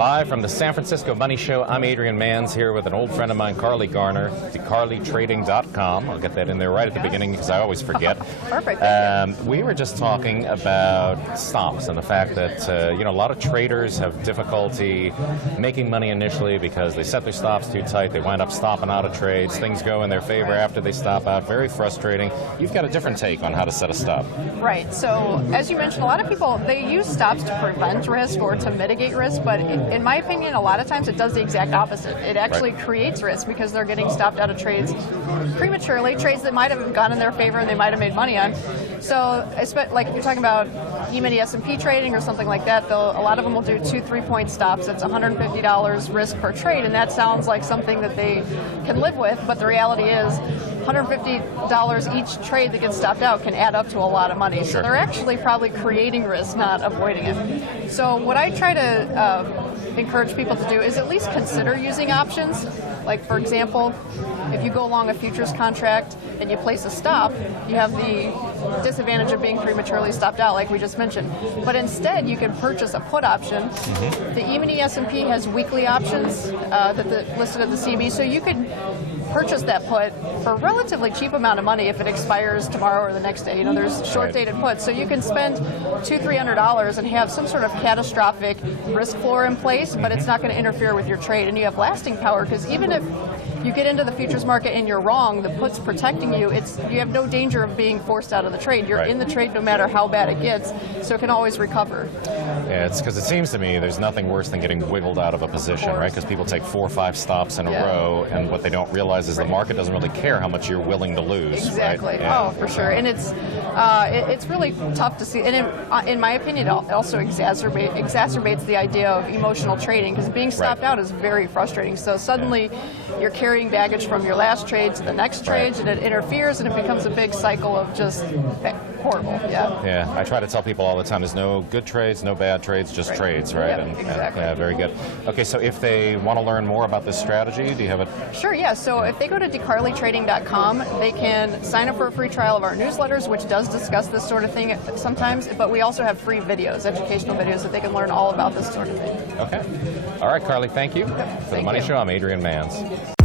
Live from the San Francisco Money Show, I'm Adrian Manns here with an old friend of mine, Carly Garner, thecarlytrading.com. I'll get that in there right at the beginning because I always forget. Perfect. We were just talking about stops and the fact that a lot of traders have difficulty making money initially because they set their stops too tight. They wind up stopping out of trades. Things go in their favor after they stop out. Very frustrating. You've got a different take on how to set a stop. Right. So, as you mentioned, a lot of people, they use stops to prevent risk or to mitigate risk, but in my opinion, a lot of times it does the exact opposite. It actually creates risk because they're getting stopped out of trades prematurely, trades that might have gone in their favor and they might have made money on. So, like if you're talking about E-mini S&P trading or something like that, though, a lot of them will do 2-3 point stops. It's $150 risk per trade, and that sounds like something that they can live with, but the reality is $150 each trade that gets stopped out can add up to a lot of money. Sure. So they're actually probably creating risk, not avoiding it. So what I try to encourage people to do is at least consider using options. Like, for example, if you go along a futures contract and you place a stop, you have the disadvantage of being prematurely stopped out, like we just mentioned. But instead, you can purchase a put option. The E-mini S&P has weekly options listed at the CB, so you could purchase that put for a relatively cheap amount of money if it expires tomorrow or the next day. There's short-dated puts, so you can spend $200-300 and have some sort of catastrophic risk floor in place, but it's not going to interfere with your trade, and you have lasting power because even if you get into the futures market and you're wrong, the put's protecting you. You have no danger of being forced out of the trade. You're in the trade no matter how bad it gets, so it can always recover. Yeah, it's because it seems to me there's nothing worse than getting wiggled out of a position, right? Because people take 4 or 5 stops in a row, and what they don't realize is the market doesn't really care how much you're willing to lose. Exactly. Right? Yeah. Oh, for sure. And it's really tough to see. And in my opinion, it also exacerbates the idea of emotional trading because being stopped out is very frustrating. So suddenly you're carrying baggage from your last trade to the next trade, and it interferes, and it becomes a big cycle of just horrible. Yeah. I try to tell people all the time: there's no good trades, no bad trades, just trades, right? Yep, exactly. Yeah, very good. Okay, so if they want to learn more about this strategy, do you have it? Sure. Yeah. So if they go to thecarlytrading.com, they can sign up for a free trial of our newsletters, which does discuss this sort of thing sometimes. But we also have free videos, educational videos, that they can learn all about this sort of thing. Okay. All right, Carly. Thank you. For the Money Show, I'm Adrian Manns.